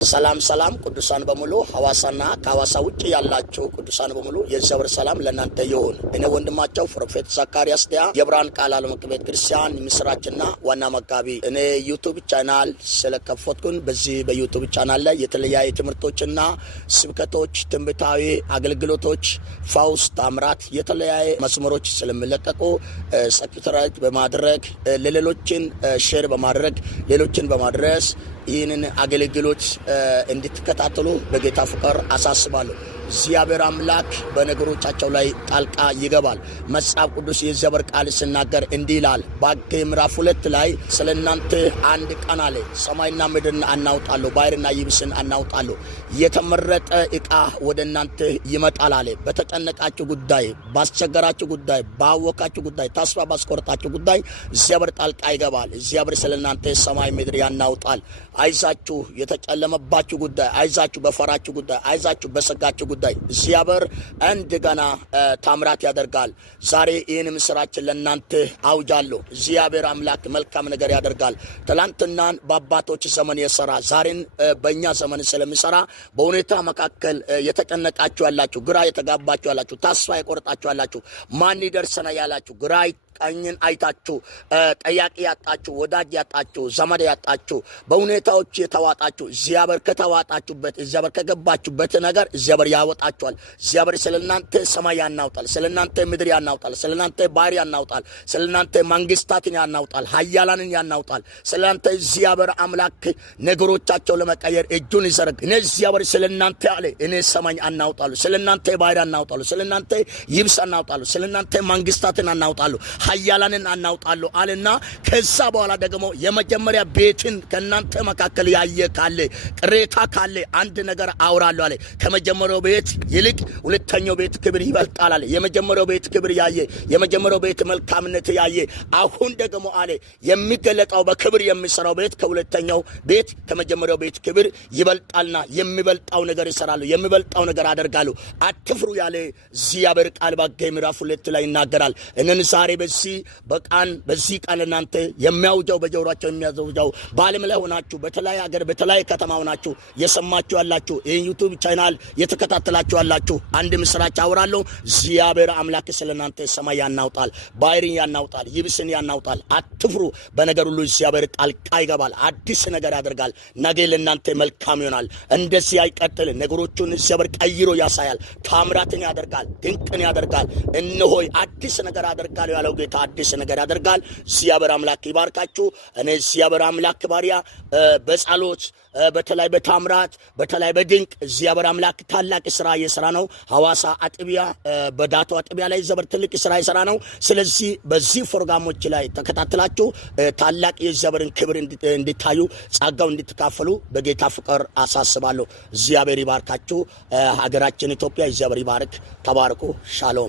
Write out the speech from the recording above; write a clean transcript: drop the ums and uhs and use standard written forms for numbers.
ሰላም ሰላም ቅዱሳን በሙሉ ሐዋሳና ከሐዋሳ ውጭ ያላችሁ ቅዱሳን በሙሉ የእግዚአብሔር ሰላም ለእናንተ ይሁን። እኔ ወንድማቸው ፕሮፌት ዘካርያስ ዲያ የብርሃን ቃል ዓለም አቀፍ ቤተ ክርስቲያን ምስራችና ዋና መጋቢ። እኔ ዩቲዩብ ቻናል ስለከፈትኩኝ በዚህ በዩቲዩብ ቻናል ላይ የተለያዩ ትምህርቶችና ስብከቶች፣ ትንቢታዊ አገልግሎቶች፣ ፈውስ፣ ታምራት፣ የተለያዩ መስመሮች ስለሚለቀቁ ሰብስክራይብ በማድረግ ለሌሎችን ሼር በማድረግ ሌሎችን በማድረስ ይህንን አገልግሎት እንድትከታተሉ በጌታ ፍቅር አሳስባለሁ። እግዚአብሔር አምላክ በነገሮቻቸው ላይ ጣልቃ ይገባል። መጽሐፍ ቅዱስ የእግዚአብሔር ቃል ሲናገር እንዲህ ይላል። በሐጌ ምዕራፍ 2 ላይ ስለናንተ አንድ ቀን አለ ሰማይና ምድርን አናውጣለሁ፣ ባህርና ይብስን አናውጣለሁ፣ የተመረጠ ዕቃ ወደ እናንተ ይመጣል አለ። በተጨነቃችሁ ጉዳይ፣ ባስቸገራችሁ ጉዳይ፣ ባወካችሁ ጉዳይ፣ ተስፋ ባስቆረጣችሁ ጉዳይ እግዚአብሔር ጣልቃ ይገባል። እግዚአብሔር ስለናንተ ሰማይ ምድር ያናውጣል። አይዛችሁ የተጨለመባችሁ ጉዳይ፣ አይዛችሁ በፈራችሁ ጉዳይ፣ አይዛችሁ በሰጋችሁ ጉዳይ እግዚአብሔር እንደገና ታምራት ያደርጋል። ዛሬ ይህን ምስራችን ለእናንተ አውጃለሁ። እግዚአብሔር አምላክ መልካም ነገር ያደርጋል። ትላንትናን በአባቶች ዘመን የሰራ ዛሬን በእኛ ዘመን ስለሚሰራ በሁኔታ መካከል የተጨነቃችሁ ያላችሁ፣ ግራ የተጋባችሁ ያላችሁ፣ ተስፋ የቆረጣችሁ ያላችሁ፣ ማን ይደርሰና ያላችሁ፣ ግራ ቀኝን አይታችሁ ጠያቂ ያጣችሁ፣ ወዳጅ ያጣችሁ፣ ዘመድ ያጣችሁ፣ በሁኔታዎች የተዋጣችሁ እግዚአብሔር ከተዋጣችሁበት እግዚአብሔር ከገባችሁበት ነገር እግዚአብሔር ያወጣችኋል። እግዚአብሔር ስለናንተ ሰማይ ያናውጣል፣ ስለናንተ ምድር ያናውጣል፣ ስለናንተ ባህር ያናውጣል፣ ስለናንተ መንግስታትን ያናውጣል፣ ኃያላንን ያናውጣል። ስለናንተ እግዚአብሔር አምላክ ነገሮቻቸው ለመቀየር እጁን ይዘረግ። እኔ እግዚአብሔር ስለናንተ አለ እኔ ሰማይ አናውጣለሁ፣ ስለናንተ ባህር አናውጣለሁ፣ ስለናንተ ይብስ አናውጣለሁ፣ ስለናንተ መንግስታትን አናውጣለሁ፣ ኃያላንን አናውጣለሁ አለና ከዛ በኋላ ደግሞ የመጀመሪያ ቤትን ከናንተ መካከል ያየ ካለ ቅሬታ ካለ አንድ ነገር አውራለሁ አለ። ከመጀመሪያው ቤት ይልቅ ሁለተኛው ቤት ክብር ይበልጣል አለ። የመጀመሪያው ቤት ክብር ያየ፣ የመጀመሪያው ቤት መልካምነት ያየ አሁን ደግሞ አለ የሚገለጣው በክብር የሚሰራው ቤት ከሁለተኛው ቤት ከመጀመሪያው ቤት ክብር ይበልጣልና የሚበልጣው ነገር ይሰራሉ፣ የሚበልጣው ነገር አደርጋለሁ፣ አትፍሩ ያለ እግዚአብሔር ቃል በሐጌ ምዕራፍ 2 ላይ ይናገራል። እነን ዛሬ በዚህ ቃል እናንተ የሚያውጃው በጆሮአቸው የሚያዘውጃው በዓለም ላይ ሆናችሁ በተለያየ ሀገር በተለያየ ከተማ ሆናችሁ የሰማችሁ ያላችሁ ይህን ዩቲዩብ ቻናል የተከታተላችሁ ያላችሁ አንድ ምስራች አወራለሁ። እግዚአብሔር አምላክ ስለናንተ ሰማይ ያናውጣል፣ ባህርን ያናውጣል፣ ይብስን ያናውጣል። አትፍሩ። በነገር ሁሉ እግዚአብሔር ጣልቃ ይገባል፣ አዲስ ነገር ያደርጋል። ነገ ለናንተ መልካም ይሆናል። እንደዚህ አይቀጥል። ነገሮቹን እግዚአብሔር ቀይሮ ያሳያል፣ ታምራትን ያደርጋል፣ ድንቅን ያደርጋል። እነሆ አዲስ ነገር ያደርጋል ያለው ጌታ አዲስ ነገር ያደርጋል። እግዚአብሔር አምላክ ይባርካችሁ። እኔ እግዚአብሔር አምላክ ባሪያ በጸሎት በተለይ በታምራት በተለይ በድንቅ እግዚአብሔር አምላክ ታላቅ ስራ እየሰራ ነው። ሐዋሳ አጥቢያ በዳቶ አጥቢያ ላይ እግዚአብሔር ትልቅ ስራ እየሰራ ነው። ስለዚህ በዚህ ፕሮግራሞች ላይ ተከታትላችሁ ታላቅ የእግዚአብሔርን ክብር እንድታዩ ጸጋው እንድትካፈሉ በጌታ ፍቅር አሳስባለሁ። እግዚአብሔር ይባርካችሁ። ሀገራችን ኢትዮጵያ እግዚአብሔር ይባርክ። ተባረኩ። ሻሎም